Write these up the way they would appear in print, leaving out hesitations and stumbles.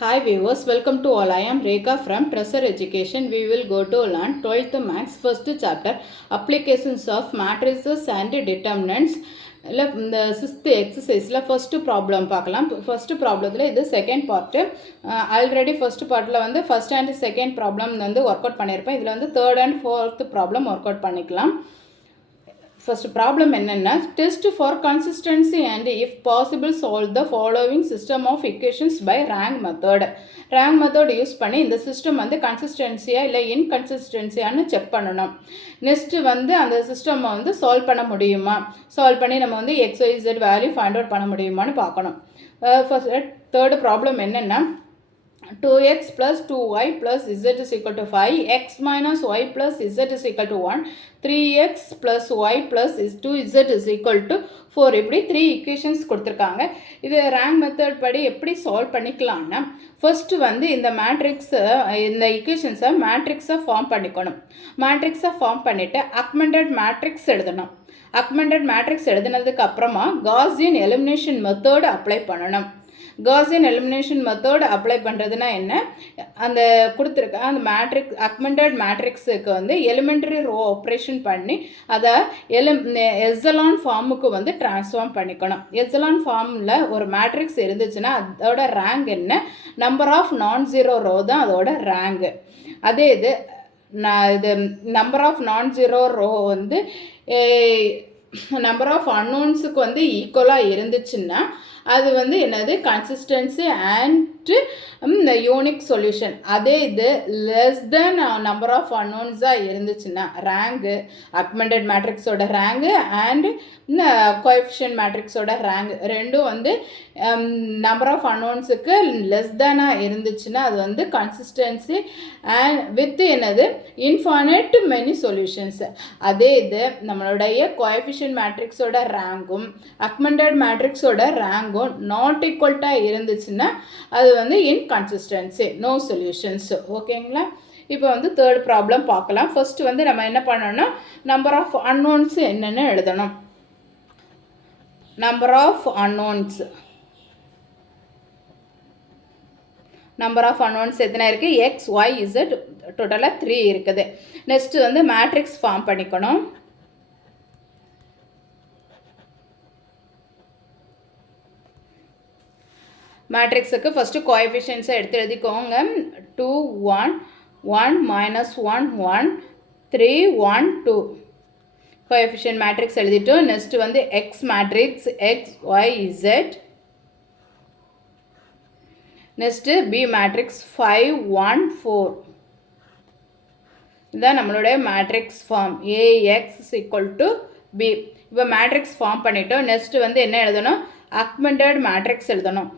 Hi viewers, welcome to all. I am Rekha from Treasure Education. We will go to learn 12th Maths first chapter applications of matrices and determinants. இந்த 6th எக்ஸசைஸில் first problem பார்க்கலாம். First ப்ராப்ளத்தில் இது second part. Already first பார்ட்டில் வந்து first and second problem வந்து work out பண்ணியிருப்பேன். இதில் வந்து third and fourth problem work out பண்ணிக்கலாம். First problem என்னன்னா test for consistency and if possible solve the following system of equations by rank method. rank method use பண்ணி இந்த system வந்து கன்சிஸ்டன்சியா இல்லை இன்கன்சிஸ்டன்சியான்னு செக் பண்ணணும். நெக்ஸ்ட் வந்து அந்த சிஸ்டம் வந்து சால்வ் பண்ண முடியுமா, சால்வ் பண்ணி நம்ம வந்து XYZ வேல்யூ ஃபைண்ட் அவுட் பண்ண முடியுமான்னு பார்க்கணும். ஃபர்ஸ்ட் தேர்ட் ப்ராப்ளம் என்னென்னா 2x plus 2y plus z is equal to 5, x minus y plus z is equal to 1, 3x plus y plus 2z is equal to 4. இப்படி 3 equations கொடுத்துருக்காங்க. இது rank method படி எப்படி solve பண்ணிக்கலாம்னா first வந்து இந்த மேட்ரிக்ஸை இந்த ஈக்குவேஷன்ஸை மேட்ரிக்ஸை ஃபார்ம் பண்ணிக்கணும். மேட்ரிக்ஸை ஃபார்ம் பண்ணிவிட்டு அக்மெண்டட் மேட்ரிக்ஸ் எழுதணும். அக்மெண்டட் மேட்ரிக்ஸ் எழுதினதுக்கு அப்புறமா காஸியன் எலிமினேஷன் மெத்தட் அப்ளை பண்ணணும். காஸியன் எலிமினேஷன் மெத்தட் அப்ளை பண்ணுறதுனா என்ன, அந்த கொடுத்துருக்க அந்த மேட்ரிக்ஸ் அக்மெண்டட் மேட்ரிக்ஸுக்கு வந்து எலிமெண்ட்ரி ரோ ஆப்ரேஷன் பண்ணி அதை எஸ்எலான் ஃபார்முக்கு வந்து ட்ரான்ஸ்ஃபார்ம் பண்ணிக்கணும். எஸ்எலான் ஃபார்மில் ஒரு மேட்ரிக்ஸ் இருந்துச்சுன்னா அதோட ரேங்க் என்ன, number of non zero row தான் அதோட ரேங்கு. அதே இது number of non zero row வந்து நம்பர் ஆஃப் அன்னோன்ஸுக்கு வந்து ஈக்குவலாக இருந்துச்சுன்னா அது வந்து என்னது கன்சிஸ்டன்சி அண்ட் யூனிக் சொல்யூஷன். அதே இது லெஸ் தென் நம்பர் ஆஃப் அன்னோன்ஸாக இருந்துச்சுன்னா ரேங்கு அக்மெண்டட் மேட்ரிக்ஸோட ரேங்கு அண்ட் கோஎஃபிஷியன்ட் மேட்ரிக்ஸோட ரேங்க் ரெண்டும் வந்து நம்பர் ஆஃப் அன்னோன்ஸுக்கு லெஸ் தேனாக இருந்துச்சுன்னா அது வந்து கன்சிஸ்டன்சி அண்ட் வித் என்னது இன்ஃபைனைட் மெனி சொல்யூஷன்ஸ். அதே இது நம்மளுடைய கோஎஃபிஷியன்ட் மேட்ரிக்ஸோட ரேங்கும் அக்மெண்டட் மேட்ரிக்ஸோட ரேங்கும் நாட் ஈக்குவல்ட்டாக இருந்துச்சுன்னா அது வந்து இன்கன்சிஸ்டன்சி, நோ சொல்யூஷன்ஸ். ஓகேங்களா? இப்போ வந்து தேர்ட் ப்ராப்ளம் பார்க்கலாம். ஃபர்ஸ்ட் வந்து நம்ம என்ன பண்ணணும், நம்பர் ஆஃப் அன்னோன்ஸ் என்னென்னு எழுதணும். நம்பர் ஆஃப் அன்னோன்ஸ் எத்தனை இருக்குது, எக்ஸ் ஒய் இசட் டோட்டலாக 3 இருக்குது. நெக்ஸ்ட் வந்து மேட்ரிக்ஸ் ஃபார்ம் பண்ணிக்கணும். மேட்ரிக்ஸுக்கு ஃபஸ்ட்டு கோஎஃபிஷியன்ஸை எடுத்து எழுதிக்கோங்க. 2 1 1 -1 1 3 1 2 கோஎஃபிஷியன்ட் மேட்ரிக்ஸ் எழுதிட்டோம். நெக்ஸ்ட் வந்து X matrix X Y Z. Next B matrix 5 1 4. இதுதான் நம்மளுடைய matrix form AX equal to B. இப்போ மேட்ரிக்ஸ் ஃபார்ம் பண்ணிட்டோம். நெக்ஸ்ட் வந்து என்ன எழுதணும், அக்மெண்டட் மேட்ரிக்ஸ் எழுதணும்.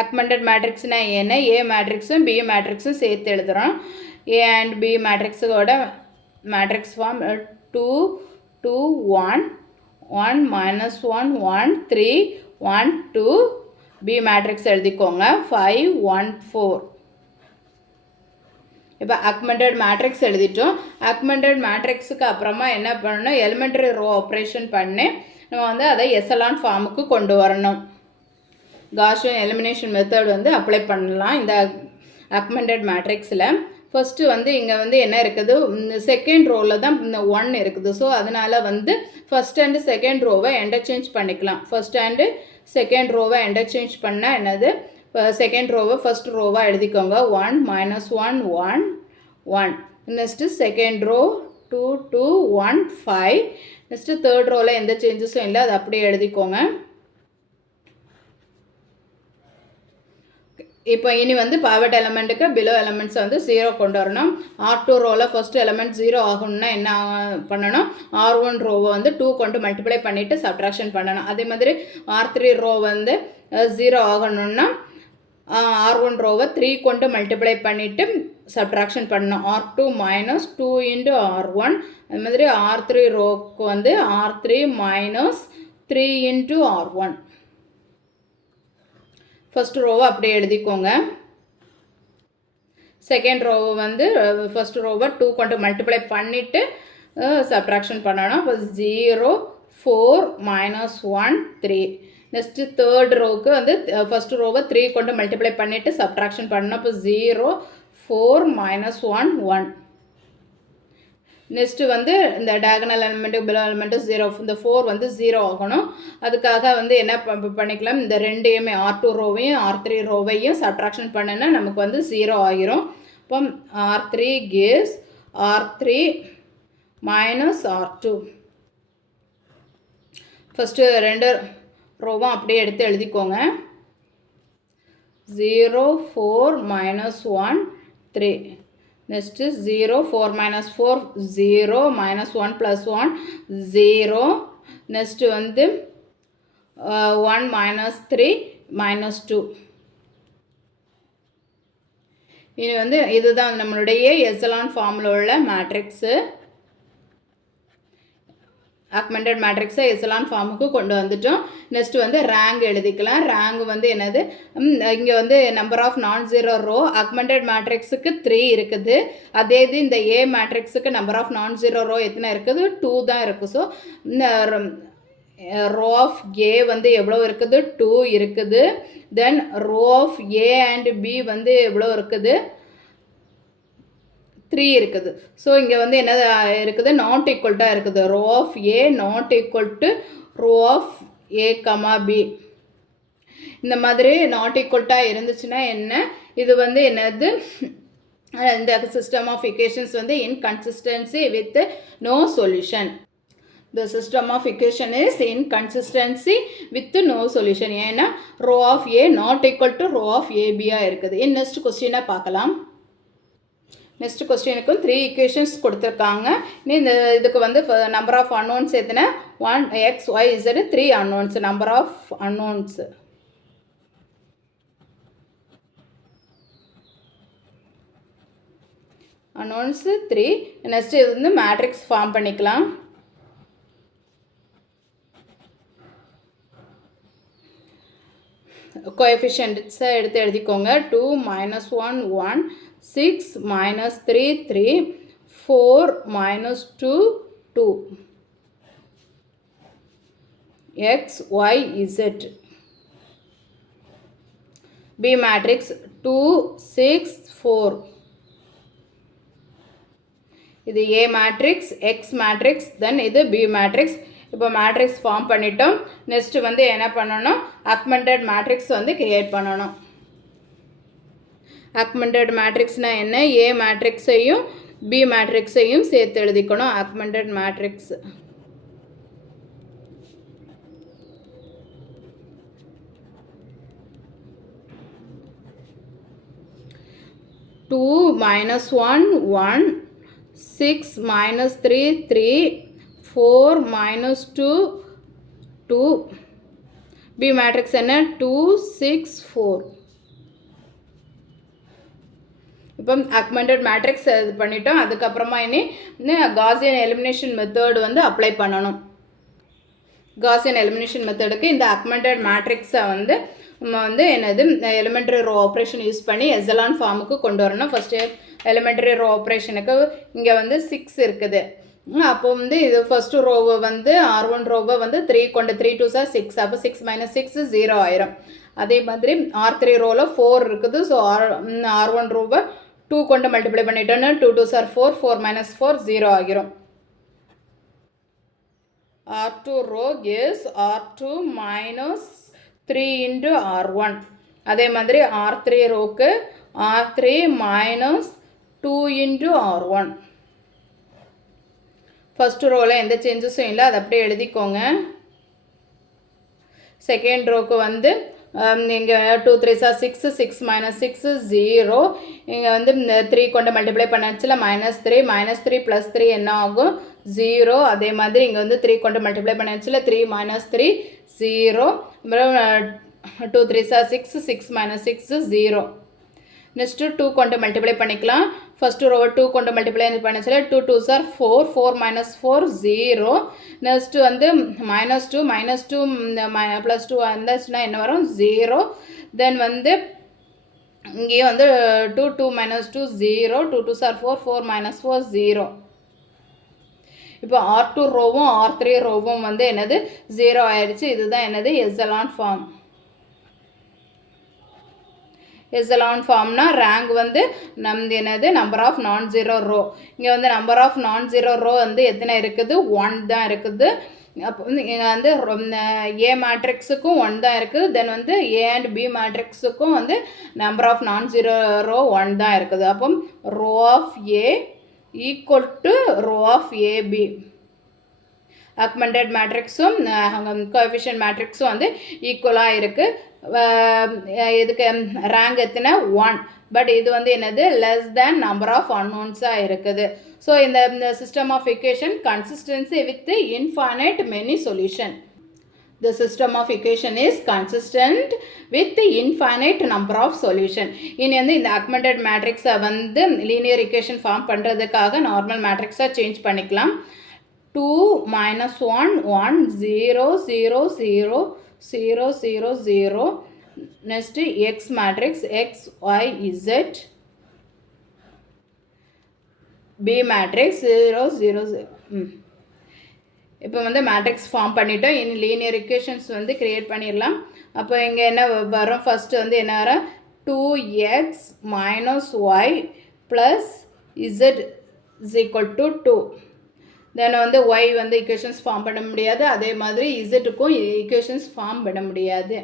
அக்மெண்டட் மேட்ரிக்ஸ்னா என்ன, ஏ மேட்ரிக்ஸும் பி மேட்ரிக்ஸும் சேர்த்து எழுதுகிறோம். ஏ அண்ட் பி மேட்ரிக்ஸோட மேட்ரிக்ஸ் ஃபார்ம் 2 2 1 1 -1 1 3 1 2. பி மேட்ரிக்ஸ் எழுதிக்கோங்க 5 1 4. இப்போ அக்மெண்டட் மேட்ரிக்ஸ் எழுதிட்டோம். அக்மெண்டட் மேட்ரிக்ஸுக்கு அப்புறமா என்ன பண்ணணும், எலிமெண்ட்ரி ரோ ஆப்ரேஷன் பண்ணி நம்ம வந்து அதை எஸ்எலான் ஃபார்முக்கு கொண்டு வரணும். காஸியன் எலிமினேஷன் மெத்தட் வந்து அப்ளை பண்ணலாம் இந்த அக்மெண்டட் மேட்ரிக்ஸில். ஃபஸ்ட்டு வந்து இங்கே வந்து என்ன இருக்குது, செகண்ட் ரோவில் தான் இந்த 1 இருக்குது. ஸோ அதனால் வந்து ஃபஸ்ட் அண்டு செகண்ட் ரோவை இன்டர்சேஞ்ச் பண்ணிக்கலாம். ஃபஸ்ட் அண்டு செகண்ட் ரோவை இன்டர்சேஞ்ச் பண்ணால் என்னது, செகண்ட் ரோவை ஃபஸ்ட் ரோவாக எழுதிக்கோங்க. 1 -1 1 1. Next second row 2 2 1 5. Next third ரோவில் எந்த சேஞ்சஸும் இல்லை, அது அப்படியே எழுதிக்கோங்க. இப்போ இனி வந்து பைவட் எலமெண்ட்டுக்கு பிலோ எலமெண்ட்ஸை வந்து 0 கொண்டு வரணும். R2 ரோவில் ஃபஸ்ட்டு எலமெண்ட் 0 ஆகணும்னா என்ன பண்ணணும், R1 ரோவை வந்து 2 கொண்டு மல்டிப்ளை பண்ணிவிட்டு சப்ட்ராக்ஷன் பண்ணணும். அதே மாதிரி R3 ரோ வந்து 0 ஆகணும்னா R1 ரோவை 3 கொண்டு மல்டிப்ளை பண்ணிவிட்டு சப்ட்ராக்ஷன் பண்ணணும். R2 - 2 × R1. அது மாதிரி R3 ரோக்கு வந்து R3 - 3 × R1. ஃபஸ்ட் ரோவை அப்படியே எழுதிக்கோங்க. செகண்ட் ரோவை வந்து ஃபஸ்ட் ரோவை 2 கொண்டு மல்டிப்ளை பண்ணிவிட்டு சப்ட்ராக்ஷன் பண்ணணும். இப்போ 0 4 minus 1 3. நெக்ஸ்ட் தேர்ட் ரோவுக்கு வந்து ஃபர்ஸ்ட் ரோவை 3 கொண்டு மல்டிப்ளை பண்ணிவிட்டு சப்ட்ராக்ஷன் பண்ணணும். அப்போ 0 4 minus 1 1. நெக்ஸ்ட்டு வந்து இந்த டயகனல் எலிமெண்ட்டு பிலோ எலிமெண்ட்டு 0, இந்த 4 வந்து 0 ஆகணும். அதுக்காக வந்து என்ன பண்ணிக்கலாம், இந்த ரெண்டையுமே R2 ரோவையும் R3 ரோவையும் சப்ட்ராக்ஷன் பண்ணுன்னா நமக்கு வந்து 0 ஆகிரும். இப்போ R3 gives R3 minus R2. First ரெண்டு ரோவும் அப்படியே எடுத்து எழுதிக்கோங்க. 0 4 minus 1 3. Next 0 4 minus 4 0 minus 1 plus 1 0. Next வந்து 1 minus 3 minus 2. இனி வந்து இதுதான் நம்மளுடைய எசலான் ஃபார்மில் உள்ள மேட்ரிக்ஸு. ஆக்மெண்டட் மேட்ரிக்ஸை எசலான் ஃபார்முக்கு கொண்டு வந்துட்டோம். நெக்ஸ்ட் வந்து ரேங்க் எழுதிக்கலாம். ரேங்க் வந்து என்னது, இங்கே வந்து number of non zero row augmented மேட்ரிக்ஸுக்கு 3 இருக்குது. அதே இது இந்த ஏ மேட்ரிக்ஸுக்கு number of non zero row எத்தனை இருக்குது, 2 தான் இருக்குது. ஸோ இந்த ரோ ஆஃப் ஏ வந்து எவ்வளோ இருக்குது, 2 இருக்குது. Then row of A and B வந்து எவ்வளோ இருக்குது, 3 இருக்குது. ஸோ இங்கே வந்து என்ன இருக்குது, நாட் ஈக்குவல்ட்டாக இருக்குது. Row of A not equal to row of A comma B. இந்த மாதிரி நாட் ஈக்குவல்ட்டாக இருந்துச்சுன்னா என்ன, இது வந்து என்னது, இந்த சிஸ்டம் ஆஃப் இக்குவேஷன்ஸ் வந்து inconsistency with no solution. The system of equation is inconsistency with no solution. ஏன்னா row of A not equal to row of ஏபியாக இருக்குது. நெக்ஸ்ட் கொஸ்டினாக பார்க்கலாம். நெக்ஸ்ட் கொஸ்டினுக்கும் 3 ஈக்குவேஷன்ஸ் கொடுத்துருக்காங்க. இந்த இதுக்கு வந்து நம்பர் ஆஃப் அன்னோன்ஸ் எத்தனை, 1 x y z 3 unknowns. Number of unknowns unknowns 3. Next இது வந்து மேட்ரிக்ஸ் ஃபார்ம் பண்ணிக்கலாம். கோஎஃபிஷியன்ட்ஸை எடுத்து எழுதிக்கோங்க. 2 minus 1 1, 6 minus 3 3, 4 minus 2 2, x y z. B matrix 2 6 4. இது A மேட்ரிக்ஸ், X மேட்ரிக்ஸ், தென் இது B மேட்ரிக்ஸ். இப்போ மேட்ரிக்ஸ் ஃபார்ம் பண்ணிட்டோம். நெக்ஸ்ட்டு வந்து என்ன பண்ணணும், ஆக்மெண்டட் மேட்ரிக்ஸ் வந்து கிரியேட் பண்ணணும். ஆக்மெண்டட் மேட்ரிக்ஸ்னால் என்ன, ஏ மேட்ரிக்ஸையும் பி மேட்ரிக்ஸையும் சேர்த்து எழுதிக்கணும். Augmented matrix 2 minus 1 1, 6 minus 3 3, 4 minus 2 2. B matrix என்ன, 2 6 4. இப்போ ஆக்மெண்டட் மேட்ரிக்ஸ் இது பண்ணிட்டோம். அதுக்கப்புறமா இனி காசியன் எலிமினேஷன் மெத்தட் வந்து அப்ளை பண்ணணும். காசியன் எலிமினேஷன் மெத்தடுக்கு இந்த ஆக்மெண்டட் மேட்ரிக்ஸை வந்து நம்ம வந்து என்னது எலிமெண்ட்ரி ரோ ஆப்ரேஷன் யூஸ் பண்ணி எசலான் ஃபார்முக்கு கொண்டு வரணும். ஃபஸ்ட்டு எலிமெண்ட்ரி ரோ ஆப்ரேஷனுக்கு இங்கே வந்து 6 இருக்குது. அப்போ வந்து இது ஃபஸ்ட்டு ரோவை வந்து R1 ரோவை வந்து 3 கொண்டு 3 2 சார் 6. அப்போ 6 minus 6 0 ஆயிரும். அதே மாதிரி R3 ரோவில் 4 இருக்குது. ஸோ R1 ரோவை 2 கொண்டு மல்டிப்ளை பண்ணிட்டோன்னு 2 2 சார் 4, 4 minus 4 0 ஆகிரும். R2 row gives R2 minus 3 into R1. அதே மாதிரி R3 ரோக்கு R3 minus 2 into R1. First ரோவில் எந்த சேஞ்சஸும் இல்லை, அதை அப்படியே எழுதிக்கோங்க. செகண்ட் ரோக்கு வந்து இங்கே 2 3 சார் 6, 6 minus 6 0. இங்கே வந்து 3 கொண்டு மல்டிப்ளை பண்ணச்சுல -3, -3 + 3 என்ன ஆகும் 0. அதே மாதிரி இங்கே வந்து 3 கொண்டு மல்டிப்ளை பண்ணச்சுல 3 - 3 0. அப்புறம் 2 3 சார் 6, 6 minus 6 0. நெக்ஸ்ட்டு 2 கொண்டு மல்டிப்ளை பண்ணிக்கலாம். ஃபஸ்ட்டு ரோவை 2 கொண்டு மல்டிப்ளை பண்ணச்சுல 2 2 சார் 4, 4 minus 4 0. நெக்ஸ்ட்டு வந்து -2 -2 +2 வந்துச்சுன்னா என்ன வரும் 0. தென் வந்து இங்கேயும் வந்து 2 2 minus 2 0, 2 2 சார் 4, 4 minus 4 0. இப்போ R2 ரோவும் R3 ரோவும் வந்து என்னது 0 ஆயிடுச்சு. இதுதான் என்னது எசலான் ஃபார்ம். எசலான் ஃபார்ம்னா ரேங்க் வந்து என்னது number of non zero row. இங்கே வந்து number of non zero row வந்து எத்தனை இருக்குது 1 தான் இருக்குது. அப்போ வந்து இங்கே வந்து ஏ மேட்ரிக்ஸுக்கும் 1 தான் இருக்குது. தென் வந்து ஏ அண்ட் பி மேட்ரிக்ஸுக்கும் வந்து number of non zero row 1 தான் இருக்குது. அப்போ row of A equal to row of AB. Augmented மேட்ரிக்ஸும் கோஎஃபிஷியன்ட் மேட்ரிக்ஸும் வந்து ஈக்குவலாக இருக்குது. இதுக்கு ரேங்க் எத்தனை 1. பட் இது வந்து என்னது லெஸ் தேன் நம்பர் ஆஃப் அன்னோன்ஸாக இருக்குது. ஸோ இந்த system of equation consistency with infinite many solution. The system of equation is consistent with the infinite number of solution. இனி வந்து இந்த augmented matrix வந்து linear equation ஃபார்ம் பண்ணுறதுக்காக நார்மல் மேட்ரிக்ஸாக change பண்ணிக்கலாம். 2 minus 1 1 0 0 0 0 0 0. Next x matrix x y z. B matrix 0 0 0. இப்போ வந்து matrix form பண்ணிட்டோம். இனி லீனியர் இக்குவேஷன்ஸ் வந்து கிரியேட் பண்ணிடலாம். அப்போ இங்கே என்ன வரும், ஃபஸ்ட்டு வந்து என்ன வரும் 2x minus y plus z is equal to 2. தென் வந்து ஒய் வந்து இக்குவேஷன்ஸ் ஃபார்ம் பண்ண முடியாது. அதே மாதிரி இசட்டுக்கும் இக்குவேஷன்ஸ் ஃபார்ம் பண்ண முடியாது.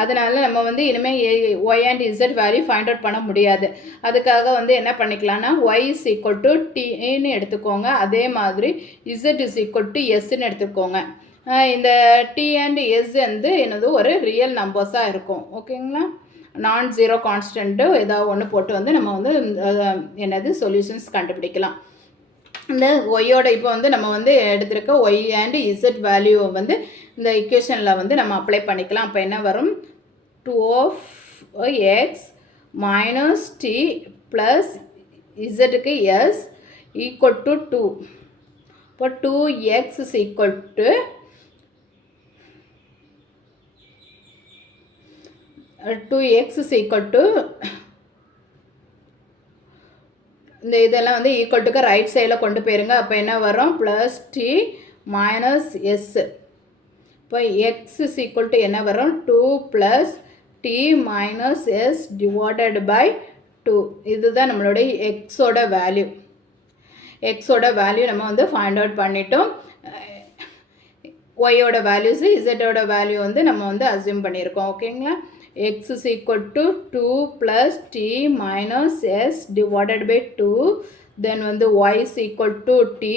அதனால் நம்ம வந்து இனிமேல் y and z value find out பண்ண முடியாது. அதுக்காக வந்து என்ன பண்ணிக்கலாம்னா ஒய் இஸ் ஈக்குவல் டு டின்னு எடுத்துக்கோங்க. அதே மாதிரி இசட் இஸ் ஈக்குவல் டு எஸ்ன்னு எடுத்துக்கோங்க. இந்த டி அண்ட் எஸ் வந்து என்னது ஒரு ரியல் நம்பர்ஸாக இருக்கும். ஓகேங்களா, நான் ஜீரோ கான்ஸ்டன்ட்டு ஏதாவது ஒன்று போட்டு வந்து நம்ம வந்து என்னது சொல்யூஷன்ஸ் கண்டுபிடிக்கலாம். இந்த ஒய்யோட இப்போ வந்து நம்ம வந்து எடுத்திருக்க ஒய் அண்ட் இசட் வேல்யூ வந்து இந்த இக்குவேஷனில் வந்து நம்ம அப்ளை பண்ணிக்கலாம். அப்போ என்ன வரும் 2x minus t plus zக்கு s equal to 2. இப்போ 2x is equal to 2x is equal to இந்த இதெல்லாம் வந்து ஈக்குவல் டுக்கு ரைட் சைடில் கொண்டு போயிருங்க. அப்போ என்ன வரும் ப்ளஸ் டி மைனஸ் எஸ். இப்போ எக்ஸ் இஸ் ஈக்குவல் டு என்ன வரும் 2 plus t minus s divided by 2. இதுதான் நம்மளுடைய எக்ஸோட வேல்யூ. எக்ஸோட வேல்யூ நம்ம வந்து ஃபைண்ட் அவுட் பண்ணிட்டோம். ஒய்யோட வேல்யூஸு இசட்டோட வேல்யூ வந்து நம்ம வந்து அஸ்யூம் பண்ணியிருக்கோம். ஓகேங்களா, x is equal to 2 plus t minus s divided by 2. Then வந்து y is equal to t,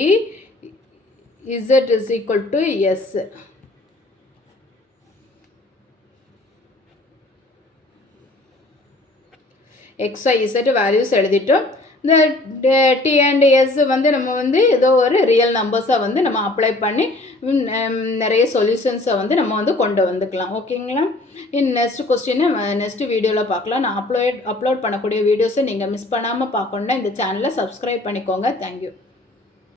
z is equal to s. x, y, z values எழுதிட்டோம். இந்த டி அண்ட் எஸ் வந்து நம்ம வந்து ஏதோ ஒரு ரியல் நம்பர்ஸாக வந்து நம்ம அப்ளை பண்ணி நிறைய சொல்யூஷன்ஸை வந்து நம்ம வந்து கொண்டு வந்துக்கலாம். ஓகேங்களா, நெக்ஸ்ட் கொஸ்டினை நெக்ஸ்ட் வீடியோவில் பார்க்கலாம். நான் அப்லோட் பண்ணக்கூடிய வீடியோஸை நீங்கள் மிஸ் பண்ணாமல் பார்க்கணுன்னா இந்த சேனலை சப்ஸ்கிரைப் பண்ணிக்கோங்க. தேங்க்யூ.